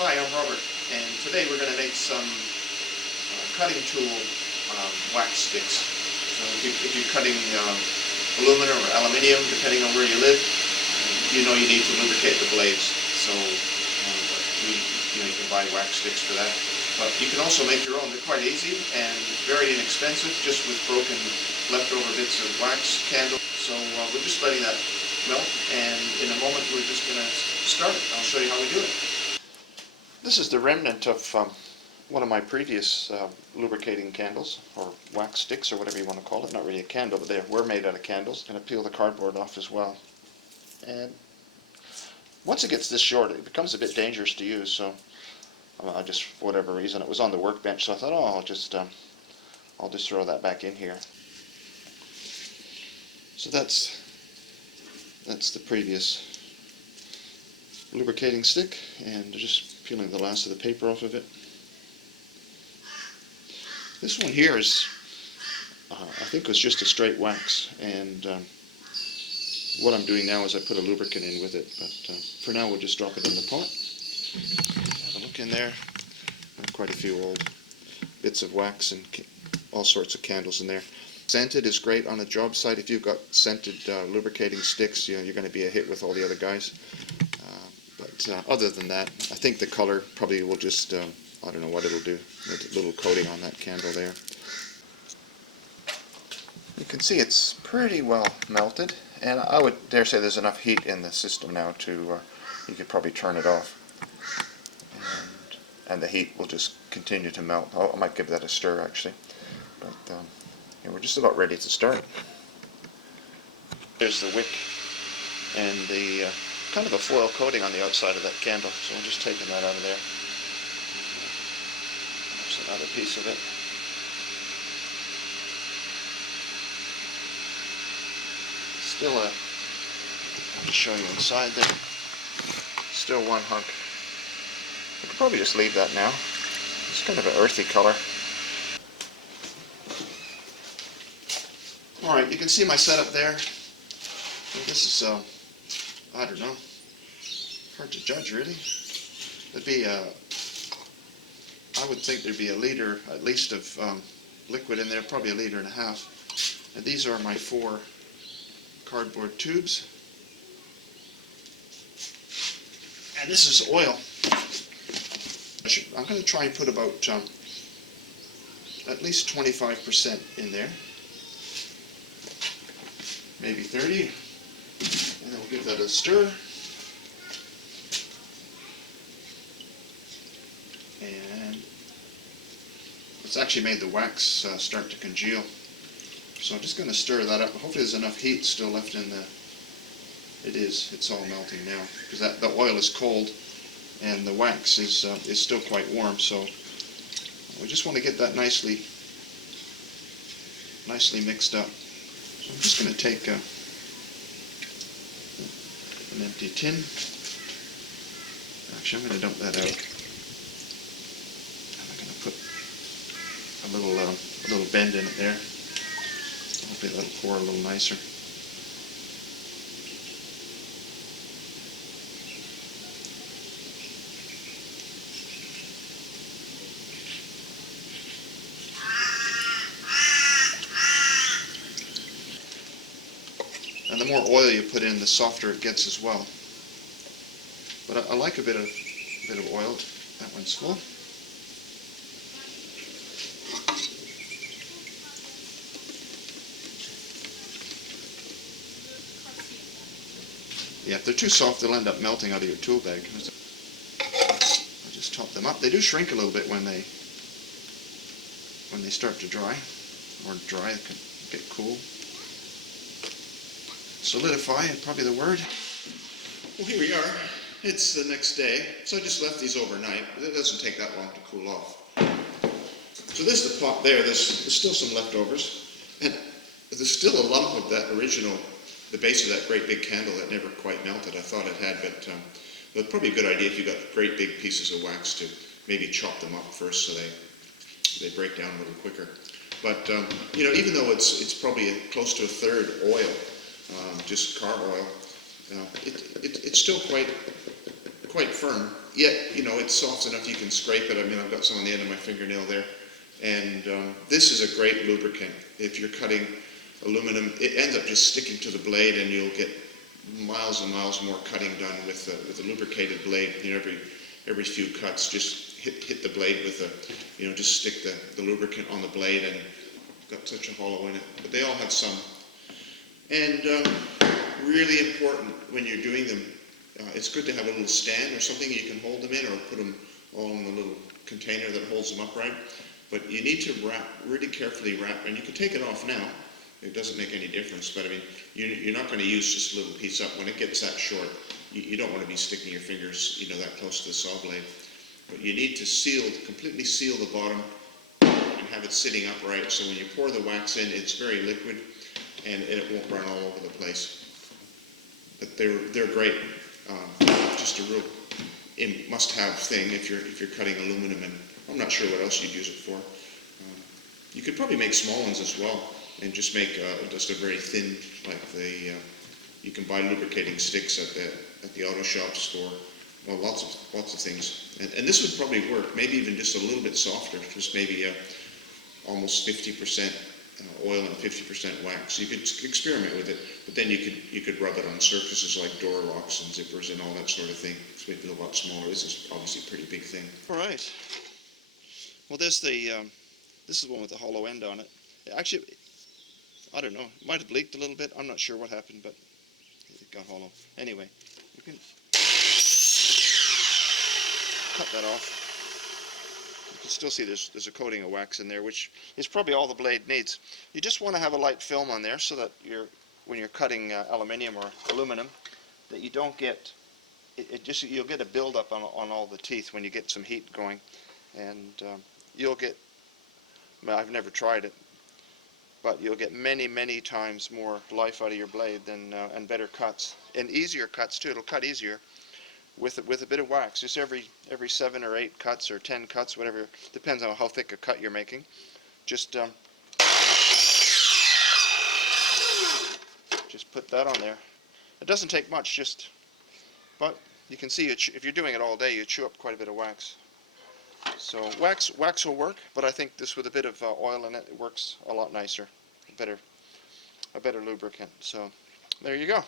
Hi, I'm Robert, and today we're going to make some cutting tool wax sticks. So if you're cutting aluminum or aluminium, depending on where you live, you know you need to lubricate the blades. So you can buy wax sticks for that. But you can also make your own. They're quite easy and very inexpensive, just with broken leftover bits of wax candle. So we're just letting that melt, and in a moment we're just going to start it. I'll show you how we do it. This is the remnant of one of my previous lubricating candles, or wax sticks, or whatever you want to call it. Not really a candle, but they were made out of candles. I'm going to peel the cardboard off as well. And once it gets this short, it becomes a bit dangerous to use, so I just, for whatever reason, it was on the workbench, so I thought, oh, I'll just throw that back in here. So that's the previous lubricating stick, and just peeling the last of the paper off of it. This one here is, I think, was just a straight wax, and what I'm doing now is I put a lubricant in with it, but for now we'll just drop it in the pot. Have a look in there. Quite a few old bits of wax and all sorts of candles in there. Scented is great on a job site. If you've got scented lubricating sticks, you're going to be a hit with all the other guys. But other than that, I think the color probably will just, I don't know what it'll do. A little coating on that candle there. You can see it's pretty well melted, and I would dare say there's enough heat in the system now to, you could probably turn it off. And the heat will just continue to melt. I might give that a stir actually. But yeah, we're just about ready to start. There's the wick and the kind of a foil coating on the outside of that candle. So we're just taking that out of there. There's another piece of it. Still I'll just show you inside there. Still one hunk. I could probably just leave that now. It's kind of an earthy color. Alright, you can see my setup there. Well, this is, I don't know, hard to judge really. There'd be I would think there'd be a liter at least of liquid in there, probably 1.5 liters. And these are my 4 cardboard tubes. And this is oil. I'm going to try and put about at least 25% in there, maybe 30, and then we'll give that a stir. And it's actually made the wax start to congeal, so I'm just going to stir that up. Hopefully there's enough heat still left in the, it's all melting now, because the oil is cold. And the wax is still quite warm, so we just want to get that nicely mixed up. So I'm just going to take an empty tin. Actually, I'm going to dump that out. And I'm going to put a little bend in it there. Hopefully that'll pour a little nicer. And the more oil you put in, the softer it gets as well. But I like a bit of oil. That one's full. Yeah, if they're too soft, they'll end up melting out of your tool bag. I'll just top them up. They do shrink a little bit when they start to dry, or dry. It can get cool. Solidify is probably the word. Well, here we are. It's the next day, so I just left these overnight. It doesn't take that long to cool off. So this is the pot there. There's still some leftovers, and there's still a lump of that original, the base of that great big candle that never quite melted. I thought it had, but it's probably a good idea if you've got great big pieces of wax to maybe chop them up first so they break down a little quicker. But even though it's probably close to 1/3 oil, just car oil, it's still quite firm. yet, you know, it's soft enough you can scrape it. I mean, I've got some on the end of my fingernail there. And this is a great lubricant. If you're cutting aluminum, it ends up just sticking to the blade, and you'll get miles and miles more cutting done with a lubricated blade. You know, every few cuts, just hit the blade with a, you know, just stick the lubricant on the blade, and got such a hollow in it. But they all have some. And really important when you're doing them, it's good to have a little stand or something you can hold them in, or put them all in the little container that holds them upright. But you need to really carefully wrap, and you can take it off now. It doesn't make any difference, but I mean, you're not going to use just a little piece up. When it gets that short, you don't want to be sticking your fingers, you know, that close to the saw blade. But you need to completely seal the bottom and have it sitting upright, so when you pour the wax in, it's very liquid, and it won't run all over the place. But they're great. Just a real must-have thing if you're cutting aluminum, and I'm not sure what else you'd use it for. You could probably make small ones as well, and just make just a very thin, like you can buy lubricating sticks at the auto shop store. Well, lots of things, and this would probably work. Maybe even just a little bit softer, just maybe almost 50% oil and 50% wax. You could experiment with it, but then you could rub it on surfaces like door locks and zippers and all that sort of thing. It's maybe a lot smaller. This is obviously a pretty big thing. All right. Well, there's this is one with the hollow end on it. Actually, I don't know. It might have leaked a little bit. I'm not sure what happened, but it got hollow. Anyway, you can cut that off. You can still see there's a coating of wax in there, which is probably all the blade needs. You just want to have a light film on there so that when you're cutting aluminium or aluminum, that you don't get you'll get a buildup on all the teeth when you get some heat going, and you'll get. Well, I've never tried it, but you'll get many times more life out of your blade than and better cuts, and easier cuts too. It'll cut easier with a bit of wax. Just every 7 or 8 cuts or 10 cuts, whatever, depends on how thick a cut you're making. Just put that on there. It doesn't take much, but you can see if you're doing it all day, you chew up quite a bit of wax. So wax will work, but I think this with a bit of oil in it, it works a lot nicer, a better lubricant. So there you go.